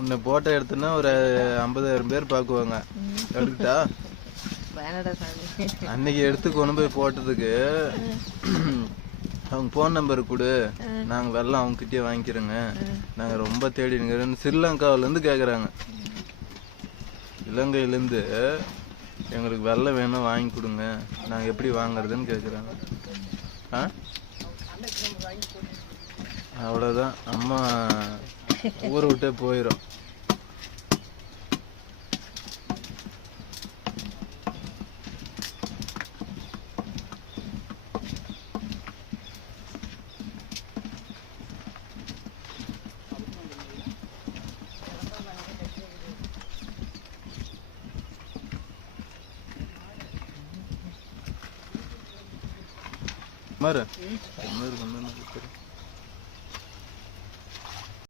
உன்னை போட்டோ எடுத்தோன்னா ஒரு 50,000 பேர் பாக்குவாங்க. எடுத்துட்டா அன்னைக்கு எடுத்து கொண்டு போய் போட்டதுக்கு அவங்க போன் நம்பர் கொடு, நாங்க வெள்ளம் அவங்க கிட்டே வாங்கிக்கிறோங்க, நாங்க ரொம்ப தேடி ஸ்ரீலங்காவில இருந்து கேக்குறாங்க. இலங்கையில இருந்து எங்களுக்கு வெள்ளம் வேணும் வாங்கி கொடுங்க, நாங்க எப்படி வாங்கறதுன்னு கேக்குறாங்க. அவ்வளவுதான், அம்மா ஊரை விட்டே போயிரும். மறு